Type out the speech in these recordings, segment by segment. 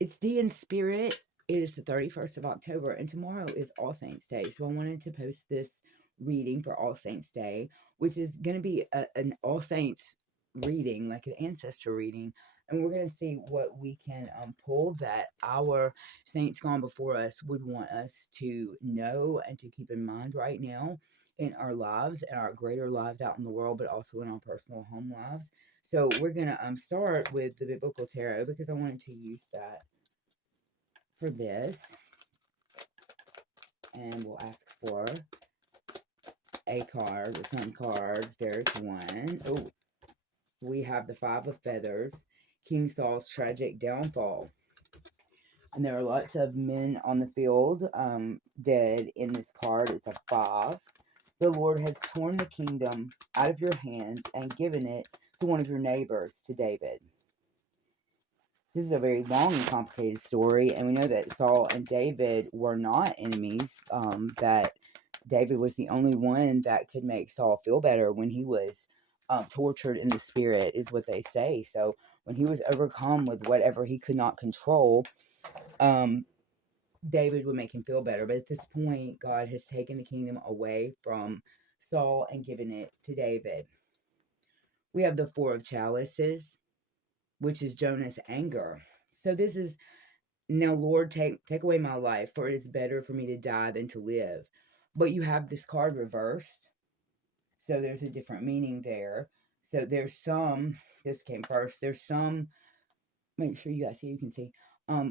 It's D in Spirit. It is the 31st of October, and tomorrow is All Saints Day. So I wanted to post this reading for All Saints Day, which is going to be an All Saints reading, like an ancestor reading. And we're going to see what we can pull that our saints gone before us would want us to know and to keep in mind right now in our lives and our greater lives out in the world, but also in our personal home lives. So we're going to start with the Biblical Tarot because I wanted to use that for this. And we'll ask for a card or some cards. There's one. Oh, we have the Five of Feathers, King Saul's tragic downfall. And there are lots of men on the field dead in this card. It's a five. The Lord has torn the kingdom out of your hands and given it to one of your neighbors, to David. This is a very long and complicated story, and we know that Saul and David were not enemies, that David was the only one that could make Saul feel better when he was tortured in the spirit, is what they say. So when he was overcome with whatever he could not control, um, David would make him feel better. But at this point, God has taken the kingdom away from Saul and given it to David. We have the Four of Chalices, which is Jonah's anger. So this is, now Lord, take away my life, for it is better for me to die than to live. But you have this card reversed, so there's a different meaning there. So there's some, this came first, there's some, make sure you guys see, you can see,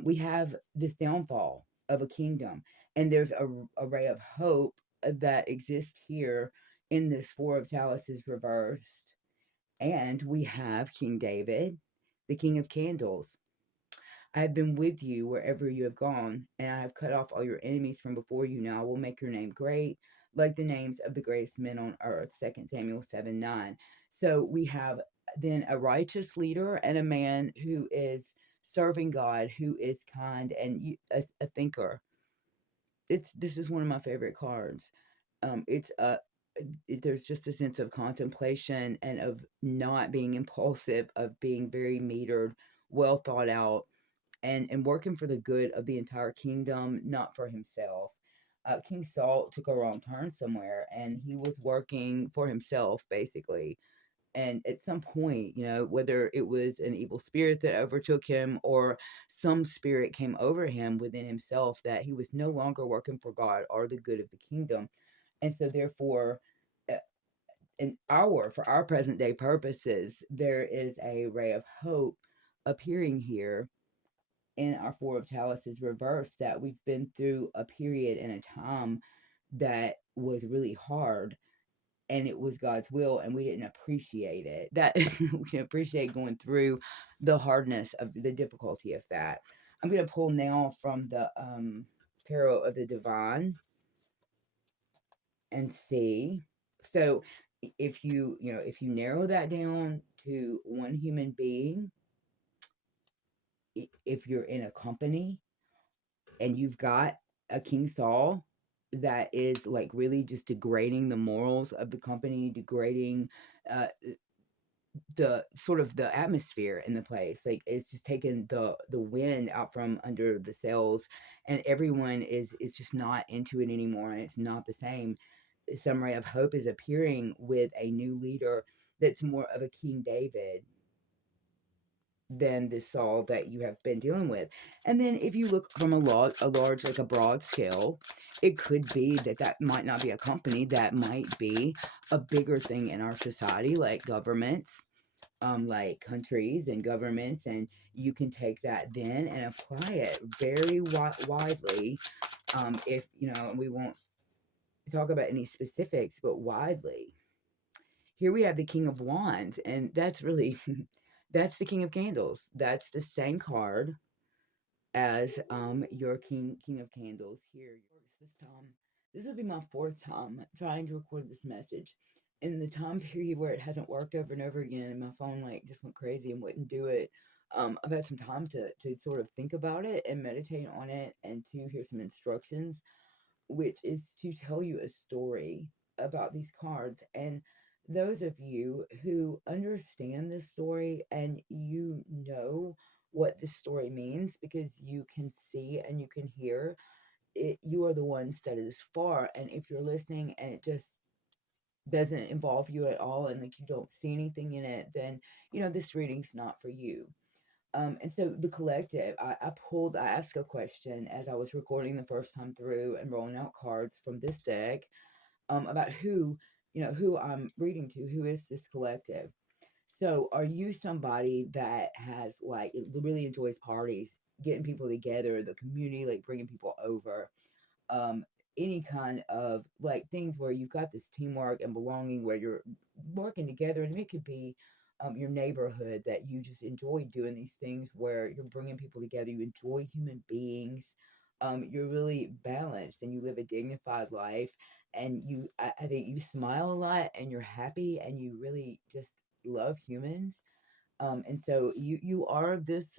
we have this downfall of a kingdom, and there's a ray of hope that exists here in this Four of Chalices reversed. And we have King David, the King of Candles. I have been with you wherever you have gone, and I have cut off all your enemies from before you. Now I will make your name great, like the names of the greatest men on earth. 2 Samuel 7:9. So we have then a righteous leader and a man who is serving God, who is kind and a thinker. This is one of my favorite cards. It's a there's just a sense of contemplation and of not being impulsive, of being very metered, well thought out, and working for the good of the entire kingdom, not for himself. King Saul took a wrong turn somewhere, and he was working for himself, basically. And at some point, whether it was an evil spirit that overtook him or some spirit came over him within himself, that he was no longer working for God or the good of the kingdom. And so, therefore, uh, for our present day purposes, there is a ray of hope appearing here in our Four of Chalices reversed, that we've been through a period and a time that was really hard, and it was God's will, and we didn't appreciate it. That we can appreciate going through the hardness of the difficulty of that. I'm going to pull now from the Tarot of the Divine and see. So if you narrow that down to one human being, if you're in a company and you've got a King Saul that is like really just degrading the morals of the company, degrading uh, the sort of the atmosphere in the place. Like it's just taking the wind out from under the sails, and everyone is just not into it anymore, and it's not the same. Some ray of hope is appearing with a new leader that's more of a King David than the Saul that you have been dealing with. And then if you look from a large, like a broad scale, it could be that might not be a company, that might be a bigger thing in our society, like governments, like countries and governments, and you can take that then and apply it very widely. If we won't talk about any specifics, but widely. Here we have the King of Wands, and that's really that's the King of Candles. That's the same card as your King of Candles here. This will be my fourth time trying to record this message. In the time period where it hasn't worked over and over again, and my phone like just went crazy and wouldn't do it. I've had some time to sort of think about it and meditate on it, and to hear some instructions, which is to tell you a story about these cards. And those of you who understand this story and what this story means, because you can see and you can hear it. You are the one that is far, and if you're listening and it just doesn't involve you at all, and like you don't see anything in it, then this reading's not for you. And so the collective, I asked a question as I was recording the first time through and rolling out cards from this deck, about who I'm reading to, who is this collective. So are you somebody that has like, it really enjoys parties, getting people together, the community, like bringing people over, um, any kind of like things where you've got this teamwork and belonging, where you're working together, and it could be your neighborhood, that you just enjoy doing these things where you're bringing people together, you enjoy human beings, you're really balanced and you live a dignified life, and I think you smile a lot and you're happy and you really just love humans. And so you are this,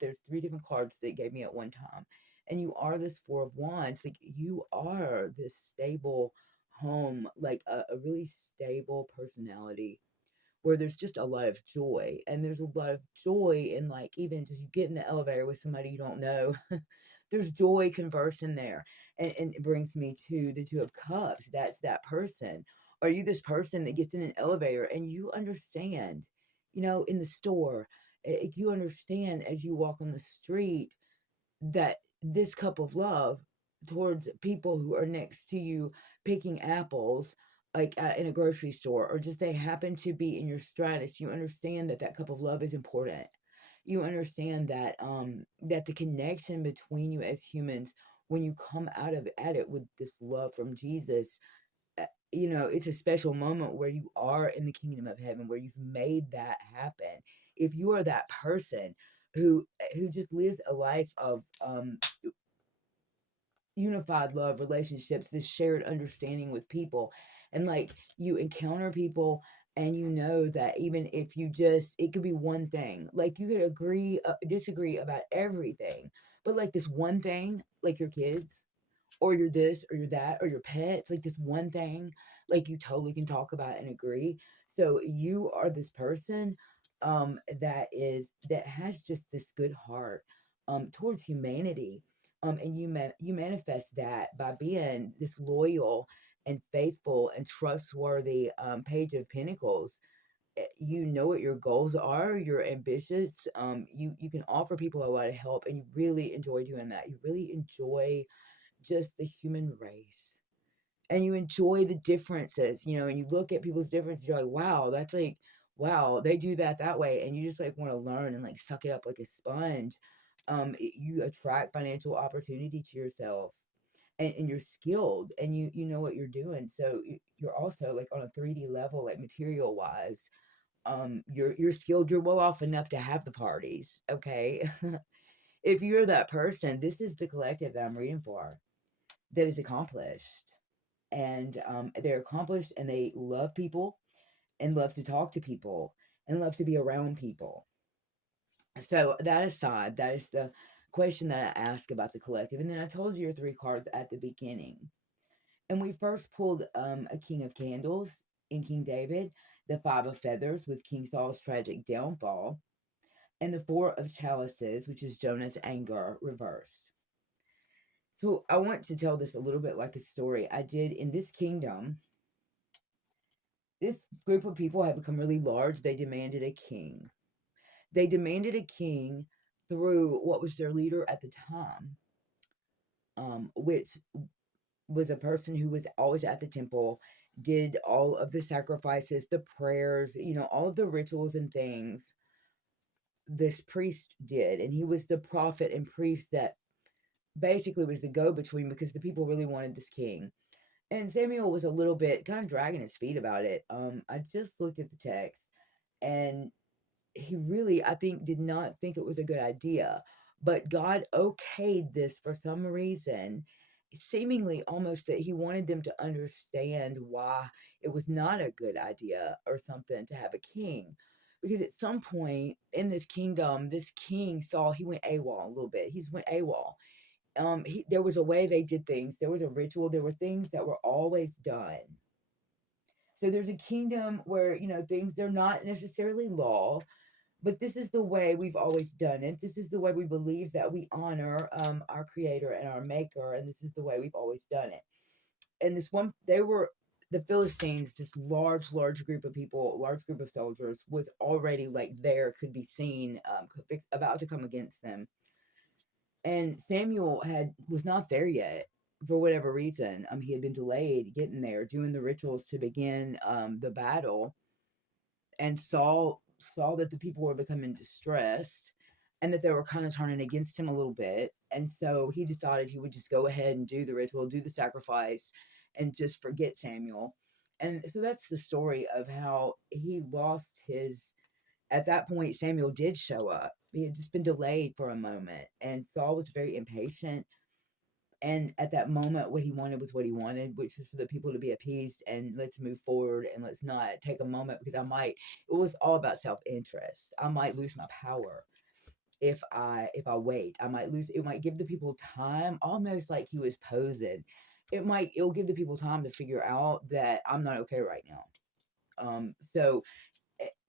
there's three different cards that gave me at one time, and you are this four of wands, like you are this stable home, like a really stable personality, where there's just a lot of joy, and there's a lot of joy in, like, even just you get in the elevator with somebody you don't know. There's joy conversing there. And it brings me to the two of cups. That's that person. Are you this person that gets in an elevator and you understand, in the store, you understand as you walk on the street, that this cup of love towards people who are next to you picking apples, like in a grocery store, or just they happen to be in your stratus, you understand that that cup of love is important. You understand that that the connection between you as humans, when you come out of at it with this love from Jesus, it's a special moment where you are in the kingdom of heaven, where you've made that happen. If you are that person who just lives a life of unified love relationships, this shared understanding with people, and like you encounter people, and you know that even if you just, it could be one thing, like you could agree, disagree about everything, but like this one thing, like your kids, or you're this or you're that, or your pets, like this one thing, like you totally can talk about and agree. So you are this person, that has just this good heart towards humanity, and you manifest that by being this loyal and faithful and trustworthy, page of pentacles. You know what your goals are, you're ambitious, you can offer people a lot of help, and you really enjoy doing that. You really enjoy just the human race, and you enjoy the differences, and you look at people's differences, you're like, wow, that's like, wow, they do that way, and you just like want to learn and like suck it up like a sponge. You attract financial opportunity to yourself, and you're skilled, and you know what you're doing, so you're also like on a 3D level, like material wise. You're skilled, you're well off enough to have the parties, okay? If you're that person, this is the collective that I'm reading for, that is accomplished, and they're accomplished, and they love people, and love to talk to people, and love to be around people. So that aside, that is the question that I asked about the collective, and then I told you your three cards at the beginning, and we first pulled a King of Candles in King David, the Five of Feathers with King Saul's tragic downfall, and the Four of Chalices, which is Jonah's anger reversed. So I want to tell this a little bit like a story. I did in this kingdom. This group of people had become really large. They demanded a king. They demanded a king through what was their leader at the time, which was a person who was always at the temple, did all of the sacrifices, the prayers, all of the rituals and things this priest did. And he was the prophet and priest that basically was the go between, because the people really wanted this king. And Samuel was a little bit kind of dragging his feet about it. I just looked at the text, and he really, I think, did not think it was a good idea. But God okayed this for some reason, seemingly almost that he wanted them to understand why it was not a good idea or something to have a king. Because at some point in this kingdom, this king saw, he went AWOL a little bit. He just went AWOL. There was a way they did things. There was a ritual. There were things that were always done. So there's a kingdom where, things, they're not necessarily law, But this is the way we've always done it. This is the way we believe that we honor our creator and our maker, and this is the way we've always done it. And this one, they were the Philistines, this large group of people, large group of soldiers, was already like there, could be seen, about to come against them. And Samuel had was not there yet for whatever reason. He had been delayed getting there, doing the rituals to begin the battle, and saw that the people were becoming distressed and that they were kind of turning against him a little bit. And so he decided he would just go ahead and do the ritual, do the sacrifice, and just forget Samuel. And so that's the story of how he lost his. At that point, Samuel did show up. He had just been delayed for a moment, and Saul was very impatient. And at that moment, what he wanted was what he wanted, which was for the people to be appeased and let's move forward and let's not take a moment, because it was all about self interest. I might lose my power if I wait. I might lose. It might give the people time, almost like he was posing. It'll give the people time to figure out that I'm not okay right now. So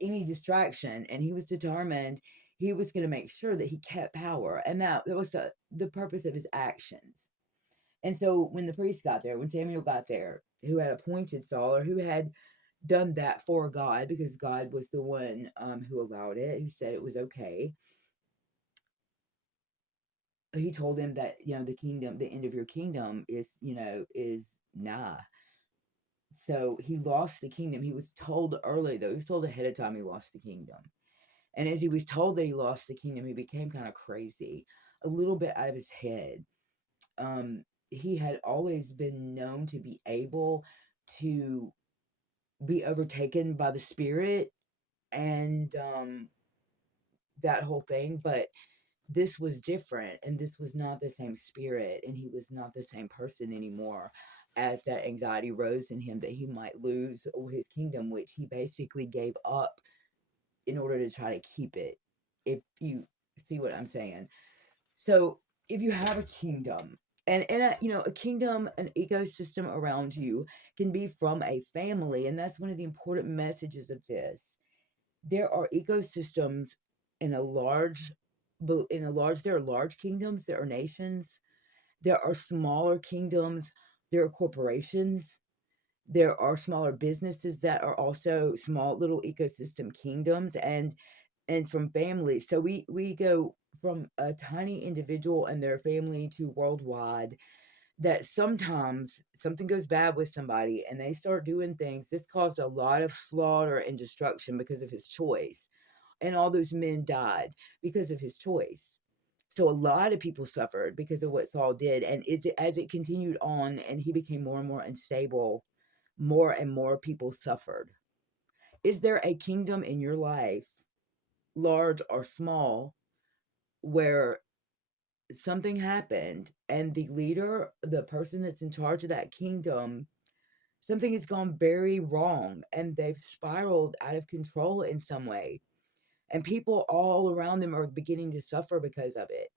any distraction, and he was determined he was going to make sure that he kept power, and that was the purpose of his actions. And so when the priest got there, when Samuel got there, who had appointed Saul, or who had done that for God, because God was the one who allowed it, who said it was okay, he told him that, the kingdom, the end of your kingdom is nah. So he lost the kingdom. He was told early, though. He was told ahead of time he lost the kingdom. And as he was told that he lost the kingdom, he became kind of crazy, a little bit out of his head. He had always been known to be able to be overtaken by the spirit and that whole thing, but this was different, and this was not the same spirit, and he was not the same person anymore, as that anxiety rose in him that he might lose his kingdom, which he basically gave up in order to try to keep it, if you see what I'm saying. So if you have a kingdom, and a kingdom, an ecosystem around you can be from a family, and that's one of the important messages of this. There are ecosystems in a large, there are large kingdoms, there are nations, there are smaller kingdoms, there are corporations, there are smaller businesses that are also small little ecosystem kingdoms, and from families. So we go from a tiny individual and their family to worldwide, that sometimes something goes bad with somebody and they start doing things. This caused a lot of slaughter and destruction because of his choice. And all those men died because of his choice. So a lot of people suffered because of what Saul did. And as it continued on and he became more and more unstable, more and more people suffered. Is there a kingdom in your life, large or small, where something happened and the leader, the person that's in charge of that kingdom, something has gone very wrong and they've spiraled out of control in some way, and people all around them are beginning to suffer because of it?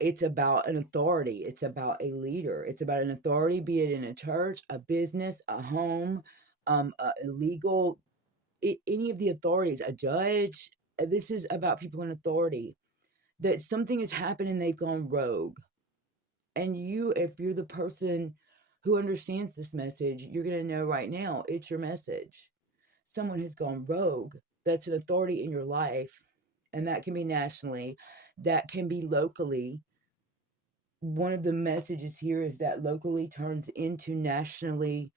It's about an authority, it's about a leader, it's about an authority, be it in a church, a business, a home, a legal, any of the authorities, a judge. This is about people in authority, that something has happened and they've gone rogue. And if you're the person who understands this message, you're going to know right now it's your message. Someone has gone rogue. That's an authority in your life. And that can be nationally, that can be locally. One of the messages here is that locally turns into nationally,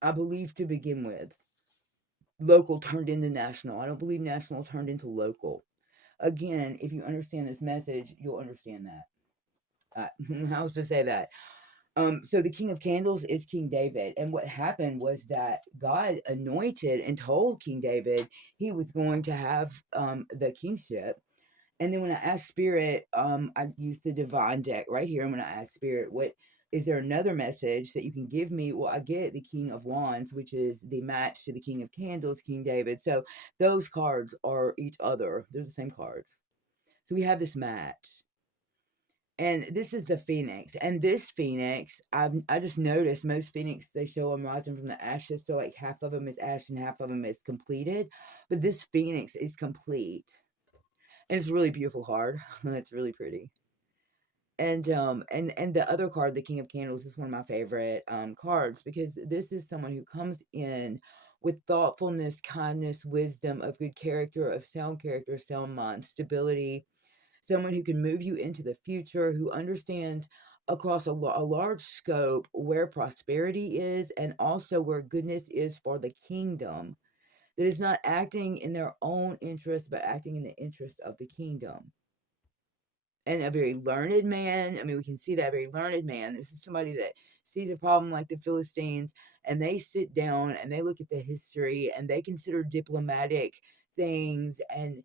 I believe, to begin with. Local turned into national. I don't believe national turned into local. Again, if you understand this message, you'll understand that. How's to say that? So the King of Candles is King David. And what happened was that God anointed and told King David he was going to have the kingship. And then when I asked Spirit, I used the divine deck right here. I'm going to ask Spirit, what is there another message that you can give me? Well, I get the King of Wands, which is the match to the King of Candles, King David. So those cards are each other. They're the same cards. So we have this match. And this is the phoenix. And this phoenix, I just noticed most phoenix, they show them rising from the ashes. So like half of them is ash and half of them is completed. But this phoenix is complete. And it's a really beautiful card. It's really pretty. And the other card, the King of Candles, is one of my favorite cards, because this is someone who comes in with thoughtfulness, kindness, wisdom, of good character, sound mind, stability, someone who can move you into the future, who understands across a large scope where prosperity is and also where goodness is for the kingdom, that is not acting in their own interest but acting in the interest of the kingdom. And a very learned man. I mean, we can see that, very learned man. This is somebody that sees a problem like the Philistines, and they sit down and they look at the history and they consider diplomatic things. And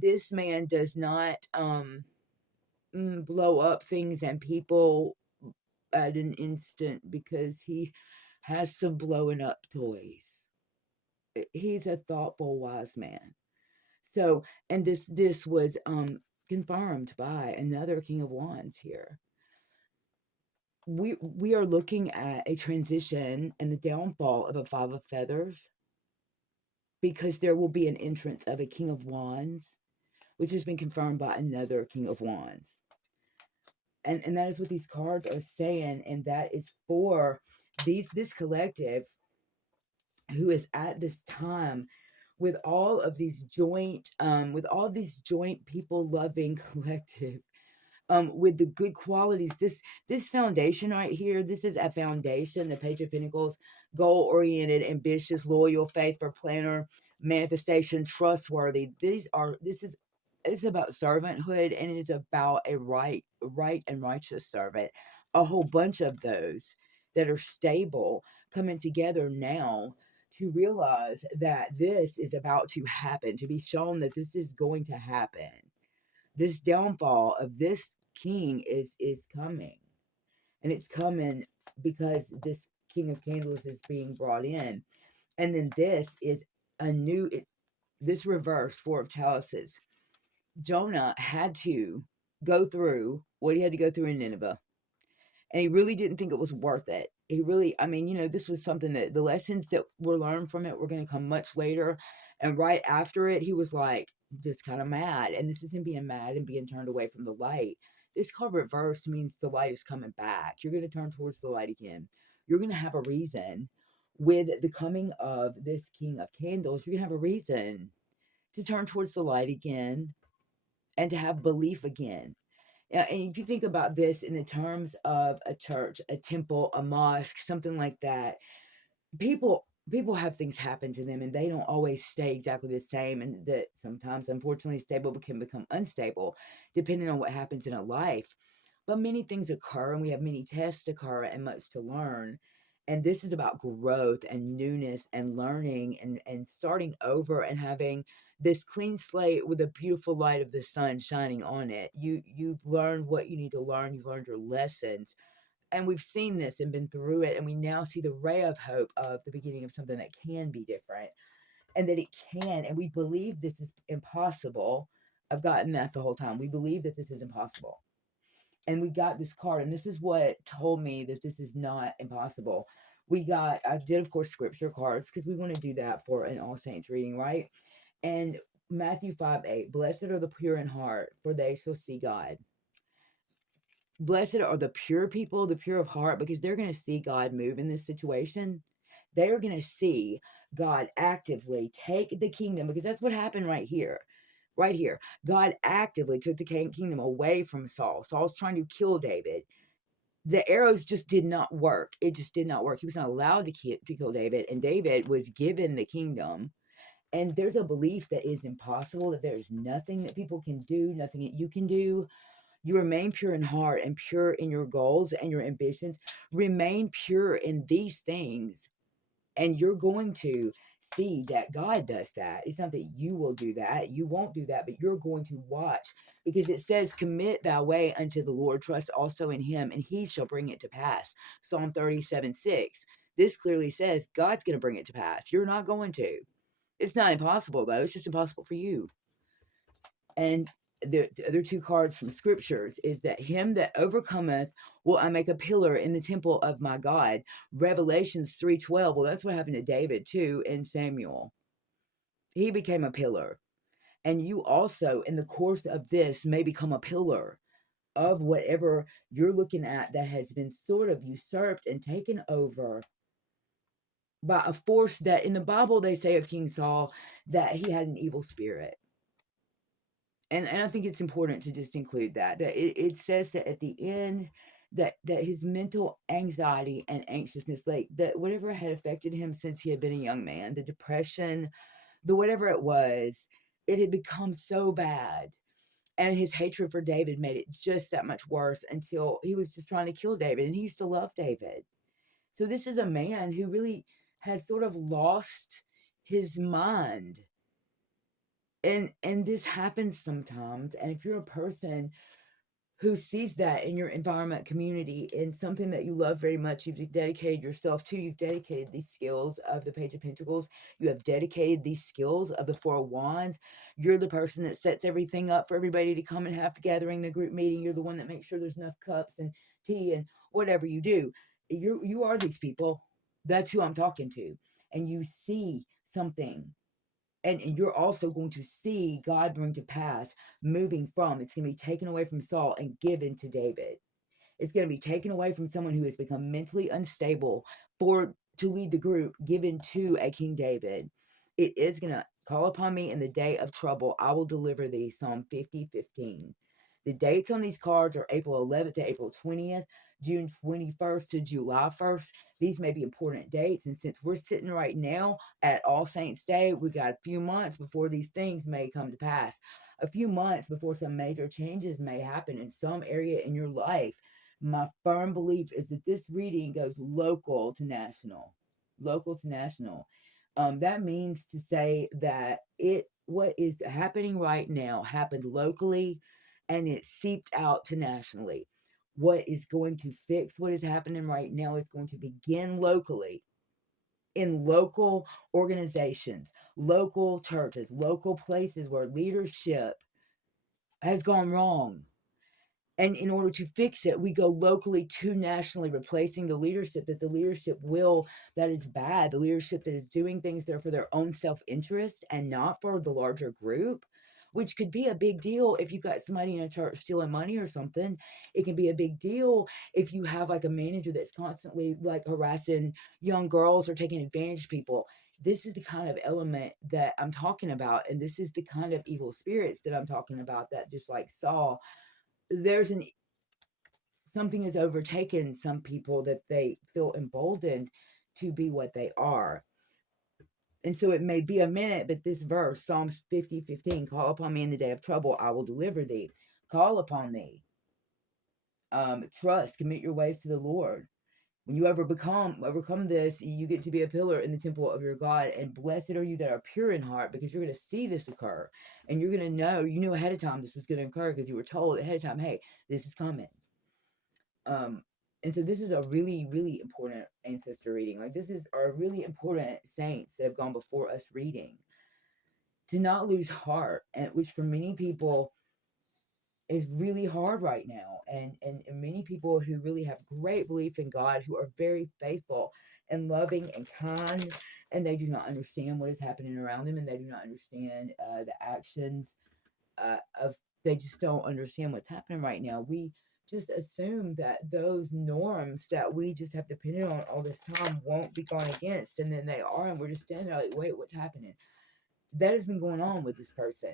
this man does not blow up things and people at an instant because he has some blowing up toys. He's a thoughtful, wise man. So, and this was confirmed by another King of Wands here. We are looking at a transition and the downfall of a Five of Feathers, because there will be an entrance of a King of Wands, which has been confirmed by another King of Wands. And that is what these cards are saying, and that is for this collective who is at this time with all of these joint people loving collective, with the good qualities. This foundation right here, this is a foundation. The Page of Pentacles: goal oriented, ambitious, loyal, faithful, planner, manifestation, trustworthy. It's about servanthood, and it's about a right and righteous servant. A whole bunch of those that are stable coming together now to realize that this is about to happen, to be shown that this is going to happen. This downfall of this king is coming, and it's coming because this King of Candles is being brought in. And then this is this reverse Four of Chalices. Jonah had to go through what he had to go through in Nineveh, and he really didn't think it was worth it. He really, I mean, this was something that the lessons that were learned from it were going to come much later. And right after it, he was like just kind of mad. And this isn't being mad and being turned away from the light. This card reversed means the light is coming back. You're going to turn towards the light again. You're going to have a reason with the coming of this King of Candles. You're going to have a reason to turn towards the light again and to have belief again. And if you think about this in the terms of a church, a temple, a mosque, something like that, people have things happen to them, and they don't always stay exactly the same, and that sometimes, unfortunately, stable can become unstable depending on what happens in a life. But many things occur, and we have many tests occur and much to learn. And this is about growth and newness and learning and starting over and having this clean slate with a beautiful light of the sun shining on it. You've learned what you need to learn. You've learned your lessons. And we've seen this and been through it. And we now see the ray of hope of the beginning of something that can be different, and that it can. And we believe this is impossible. I've gotten that the whole time. We believe that this is impossible. And we got this card, and this is what told me that this is not impossible. I did, of course, scripture cards, because we want to do that for an All Saints reading, right? And Matthew 5:8, blessed are the pure in heart, for they shall see God. Blessed are the pure people, the pure of heart, because they're going to see God move in this situation. They're going to see God actively take the kingdom, because that's what happened right here. Right here, God actively took the kingdom away from Saul. Saul's trying to kill David. The arrows just did not work. It just did not work. He was not allowed to kill David, and David was given the kingdom. And there's a belief that is impossible, that there's nothing that people can do, nothing that you can do. You remain pure in heart and pure in your goals and your ambitions. Remain pure in these things, and you're going to see that God does that. It's not that you will do that. You won't do that, but you're going to watch, because it says, commit thy way unto the Lord, trust also in him, and he shall bring it to pass. Psalm 37:6. This clearly says God's going to bring it to pass. You're not going to. It's not impossible, though. It's just impossible for you. And the other two cards from scriptures is that him that overcometh will I make a pillar in the temple of my God. Revelations 3:12. Well, that's what happened to David too in Samuel. He became a pillar. And you also, in the course of this, may become a pillar of whatever you're looking at that has been sort of usurped and taken over by a force that in the Bible they say of King Saul that he had an evil spirit. And I think it's important to just include that it says that at the end that his mental anxiety and anxiousness, like that whatever had affected him since he had been a young man, the depression, the whatever it was, it had become so bad. And his hatred for David made it just that much worse until he was just trying to kill David. And he used to love David. So this is a man who really has sort of lost his mind. And this happens sometimes. And if you're a person who sees that in your environment, community, in something that you love very much, you've dedicated yourself to, you've dedicated these skills of the Page of Pentacles, you have dedicated these skills of the Four of Wands, you're the person that sets everything up for everybody to come and have the gathering, the group meeting, you're the one that makes sure there's enough cups and tea and whatever you do. You are these people. That's who I'm talking to. And you see something. And you're also going to see God bring to pass moving from, it's going to be taken away from Saul and given to David. It's going to be taken away from someone who has become mentally unstable to lead the group, given to a King David. It is going to call upon me in the day of trouble. I will deliver thee. Psalm 50:15. The dates on these cards are April 11th to April 20th, June 21st to July 1st. These may be important dates. And since we're sitting right now at All Saints Day, we got a few months before these things may come to pass. A few months before some major changes may happen in some area in your life. My firm belief is that this reading goes local to national. Local to national. That means to say that what is happening right now happened locally and it seeped out to nationally. What is going to fix what is happening right now is going to begin locally in local organizations, local churches, local places where leadership has gone wrong. And in order to fix it, we go locally to nationally, replacing the leadership that is bad, the leadership that is doing things there for their own self-interest and not for the larger group, which could be a big deal if you've got somebody in a church stealing money or something. It can be a big deal if you have like a manager that's constantly like harassing young girls or taking advantage of people. This is the kind of element that I'm talking about. And this is the kind of evil spirits that I'm talking about that just like Saul, something has overtaken some people that they feel emboldened to be what they are. And so it may be a minute, but this verse, Psalms 50:15, call upon me in the day of trouble, I will deliver thee. Call upon thee. Trust, commit your ways to the Lord. When you overcome this, you get to be a pillar in the temple of your God. And blessed are you that are pure in heart, because you're going to see this occur. And you're going to know, you knew ahead of time this was going to occur because you were told ahead of time, hey, this is coming. And so this is a really, really important ancestor reading. Like this is our really important saints that have gone before us reading. To not lose heart, and which for many people is really hard right now. And many people who really have great belief in God, who are very faithful and loving and kind, and they do not understand what is happening around them, and they do not understand the actions of, they just don't understand what's happening right now. We just assume that those norms that we just have depended on all this time won't be gone against, and then they are, and we're just standing there like, wait, what's happening? That has been going on with this person.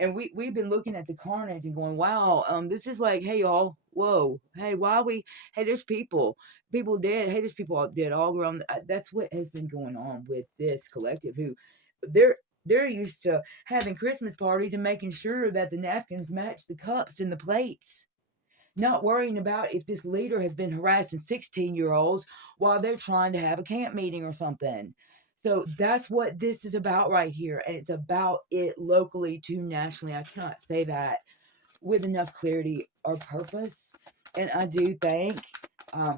And we've been looking at the carnage and going, wow, this is like, hey y'all, whoa, hey, hey, there's people dead, hey, there's people out dead all around. That's what has been going on with this collective, who they're used to having Christmas parties and making sure that the napkins match the cups and the plates, not worrying about if this leader has been harassing 16-year-olds while they're trying to have a camp meeting or something. So that's what this is about right here. And it's about it locally to nationally. I cannot say that with enough clarity or purpose. And I do thank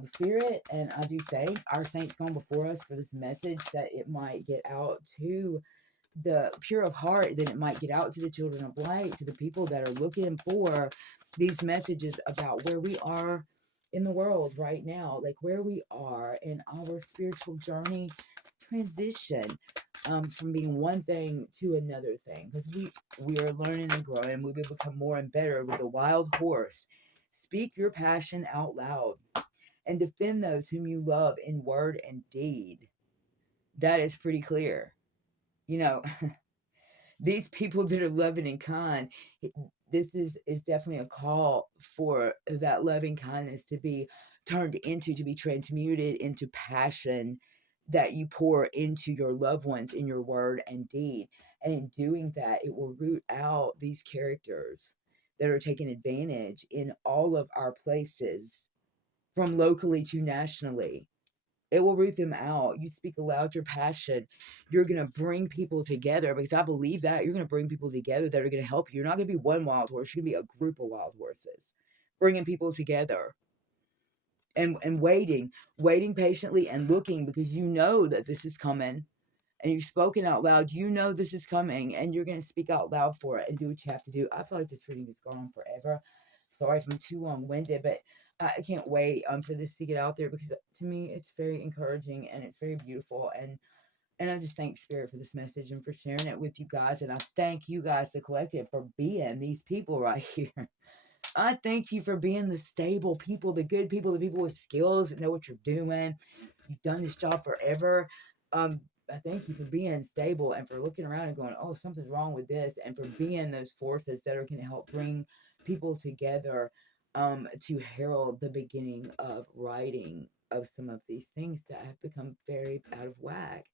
Spirit, and I do thank our saints gone before us for this message, that it might get out to the pure of heart, then it might get out to the children of light, to the people that are looking for these messages about where we are in the world right now, like where we are in our spiritual journey transition, from being one thing to another thing, because we are learning and growing. We will become more and better with the wild horse. Speak your passion out loud and defend those whom you love in word and deed. That is pretty clear. You know, these people that are loving and kind, this is definitely a call for that loving kindness to be turned into, to be transmuted into passion that you pour into your loved ones in your word and deed. And in doing that, it will root out these characters that are taking advantage in all of our places, from locally to nationally. It will root them out. You speak aloud your passion. You're going to bring people together, because I believe that you're going to bring people together that are going to help you. You're not going to be one wild horse. You're going to be a group of wild horses, bringing people together and waiting patiently and looking, because you know that this is coming, and you've spoken out loud. You know this is coming, and you're going to speak out loud for it and do what you have to do. I feel like this reading has gone on forever. Sorry if I'm too long-winded, but I can't wait for this to get out there, because to me it's very encouraging and it's very beautiful, and I just thank Spirit for this message and for sharing it with you guys. And I thank you guys, the collective, for being these people right here. I thank you for being the stable people, the good people, the people with skills that know what you're doing. You've done this job forever. I thank you for being stable and for looking around and going, oh, something's wrong with this, and for being those forces that are going to help bring people together, to herald the beginning of writing of some of these things that have become very out of whack.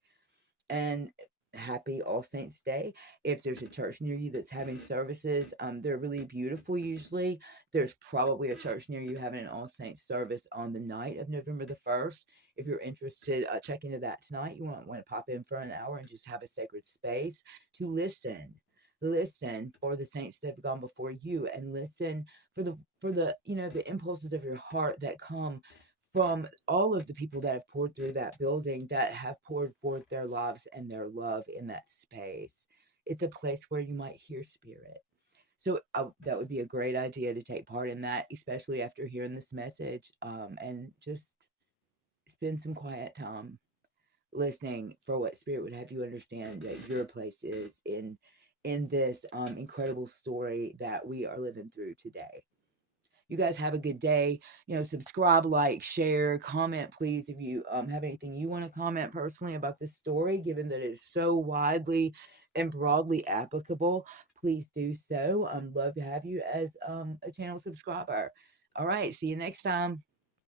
And happy All Saints Day. If there's a church near you that's having services, they're really beautiful usually. There's probably a church near you having an All Saints service on the night of November the 1st. If you're interested, check into that tonight. You want to pop in for an hour and just have a sacred space to listen. Listen for the saints that have gone before you, and listen for the the impulses of your heart that come from all of the people that have poured through that building, that have poured forth their lives and their love in that space. It's a place where you might hear Spirit. So that would be a great idea to take part in that, especially after hearing this message, and just spend some quiet time listening for what Spirit would have you understand that your place is in this incredible story that we are living through today. You guys have a good day. Subscribe, like, share, comment, please, if you have anything you want to comment personally about this story, given that it's so widely and broadly applicable. Please do so. Love to have you as a channel subscriber. All right, see you next time.